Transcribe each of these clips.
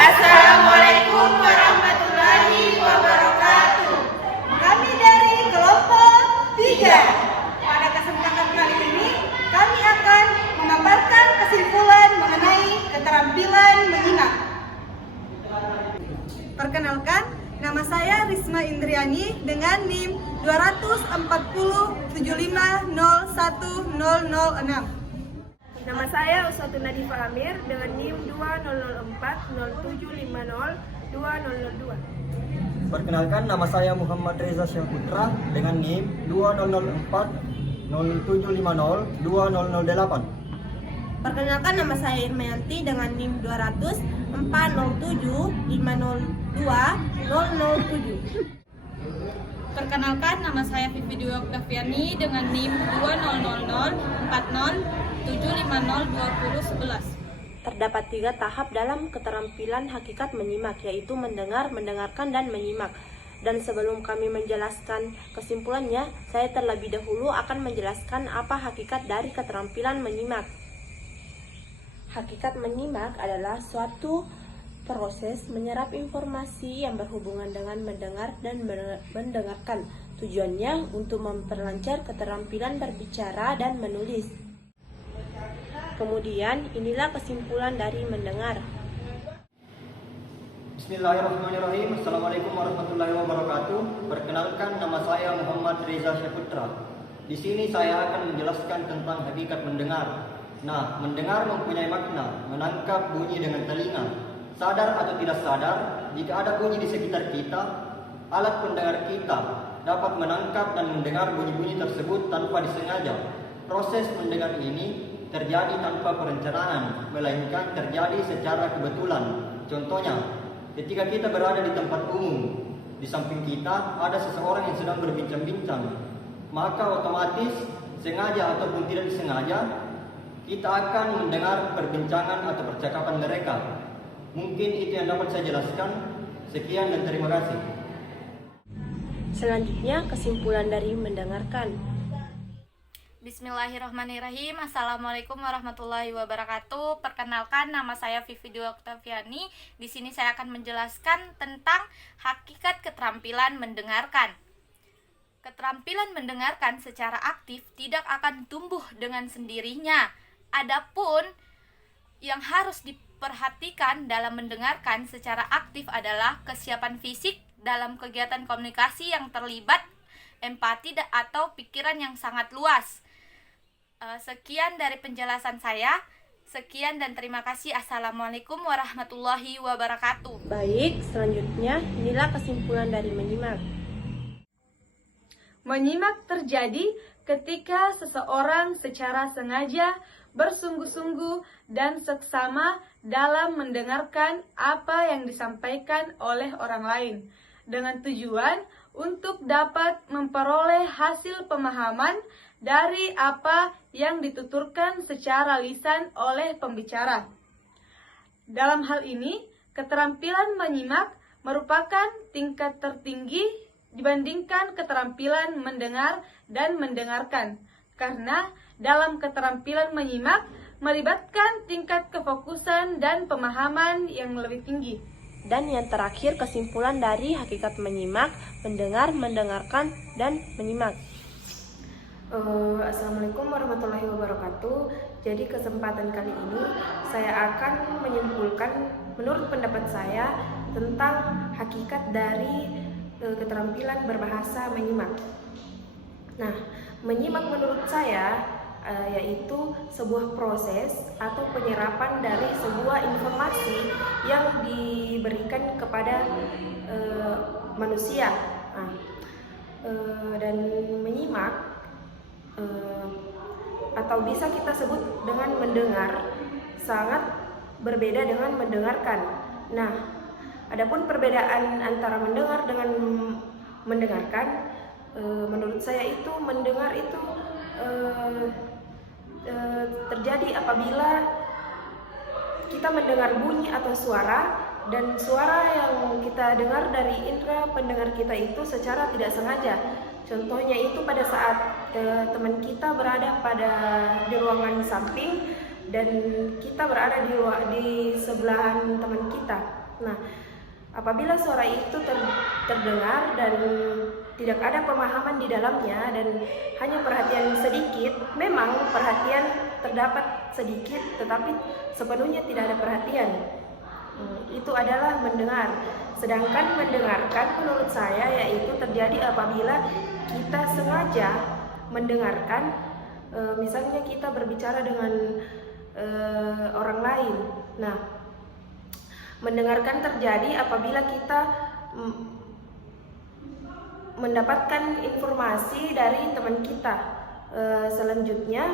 Assalamualaikum warahmatullahi wabarakatuh. Kami dari kelompok 3. Pada kesempatan kali ini, kami akan memaparkan kesimpulan mengenai keterampilan menyimak. Perkenalkan, nama saya Risma Indriani dengan NIM 24075010006. Nama saya Uswatun Nadifah Amir dengan NIM 200407502002. Perkenalkan, nama saya Muhammad Reza Syahputra dengan NIM 200407502008. Perkenalkan, nama saya Irmayanti dengan NIM 2004075020007. Perkenalkan, nama saya Vivi Dwi Oktaviani dengan NIM 2000407502011. Terdapat 3 tahap dalam keterampilan hakikat menyimak, yaitu mendengar, mendengarkan, dan menyimak. Dan sebelum kami menjelaskan kesimpulannya, saya terlebih dahulu akan menjelaskan apa hakikat dari keterampilan menyimak. Hakikat menyimak adalah suatu proses menyerap informasi yang berhubungan dengan mendengar dan mendengarkan. Tujuannya untuk memperlancar keterampilan berbicara dan menulis. Kemudian, inilah kesimpulan dari mendengar. Bismillahirrahmanirrahim. Assalamualaikum warahmatullahi wabarakatuh. Perkenalkan, nama saya Muhammad Reza Syahputra. Di sini saya akan menjelaskan tentang hakikat mendengar. Nah, mendengar mempunyai makna menangkap bunyi dengan telinga. Sadar atau tidak sadar, jika ada bunyi di sekitar kita, alat pendengar kita dapat menangkap dan mendengar bunyi-bunyi tersebut tanpa disengaja. Proses mendengar ini terjadi tanpa perencanaan, melainkan terjadi secara kebetulan. Contohnya, ketika kita berada di tempat umum, di samping kita ada seseorang yang sedang berbincang-bincang, maka otomatis, sengaja ataupun tidak disengaja, kita akan mendengar perbincangan atau percakapan mereka. Mungkin itu yang dapat saya jelaskan. Sekian dan terima kasih. Selanjutnya, kesimpulan dari mendengarkan. Bismillahirrahmanirrahim. Assalamualaikum warahmatullahi wabarakatuh. Perkenalkan, nama saya Vivi Dwi Oktaviani. Di sini saya akan menjelaskan tentang hakikat keterampilan mendengarkan. Keterampilan mendengarkan secara aktif tidak akan tumbuh dengan sendirinya. Adapun yang harus diperhatikan dalam mendengarkan secara aktif adalah kesiapan fisik dalam kegiatan komunikasi yang terlibat empati atau pikiran yang sangat luas. Sekian dari penjelasan saya. Sekian dan terima kasih. Assalamualaikum warahmatullahi wabarakatuh. Baik, selanjutnya inilah kesimpulan dari menyimak. Menyimak terjadi ketika seseorang secara sengaja, bersungguh-sungguh, dan seksama dalam mendengarkan apa yang disampaikan oleh orang lain, dengan tujuan untuk dapat memperoleh hasil pemahaman dari apa yang dituturkan secara lisan oleh pembicara. Dalam hal ini, keterampilan menyimak merupakan tingkat tertinggi dibandingkan keterampilan mendengar dan mendengarkan, karena dalam keterampilan menyimak melibatkan tingkat kefokusan dan pemahaman yang lebih tinggi. Dan yang terakhir, kesimpulan dari hakikat menyimak, mendengar, mendengarkan, dan menyimak. Assalamualaikum warahmatullahi wabarakatuh. Jadi kesempatan kali ini saya akan menyimpulkan menurut pendapat saya tentang hakikat dari keterampilan berbahasa menyimak. Nah, menyimak menurut saya yaitu sebuah proses atau penyerapan dari sebuah informasi yang diberikan kepada manusia. Dan menyimak atau bisa kita sebut dengan mendengar sangat berbeda dengan mendengarkan. Nah, adapun perbedaan antara mendengar dengan mendengarkan, menurut saya itu mendengar itu terjadi apabila kita mendengar bunyi atau suara, dan suara yang kita dengar dari indera pendengar kita itu secara tidak sengaja. Contohnya itu pada saat teman kita berada di ruangan samping dan kita berada di sebelahan teman kita. Nah, apabila suara itu terdengar dan tidak ada pemahaman di dalamnya dan hanya perhatian sedikit, memang perhatian terdapat sedikit tetapi sepenuhnya tidak ada perhatian. Itu adalah mendengar. Sedangkan mendengarkan menurut saya yaitu terjadi apabila kita sengaja mendengarkan, misalnya kita berbicara dengan orang lain. Nah, mendengarkan terjadi apabila kita mendapatkan informasi dari teman kita. Selanjutnya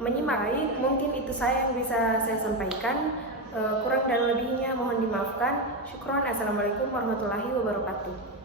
menyimak. Mungkin itu saya yang bisa saya sampaikan. Kurang dan lebihnya mohon dimaafkan. Syukron. Assalamualaikum warahmatullahi wabarakatuh.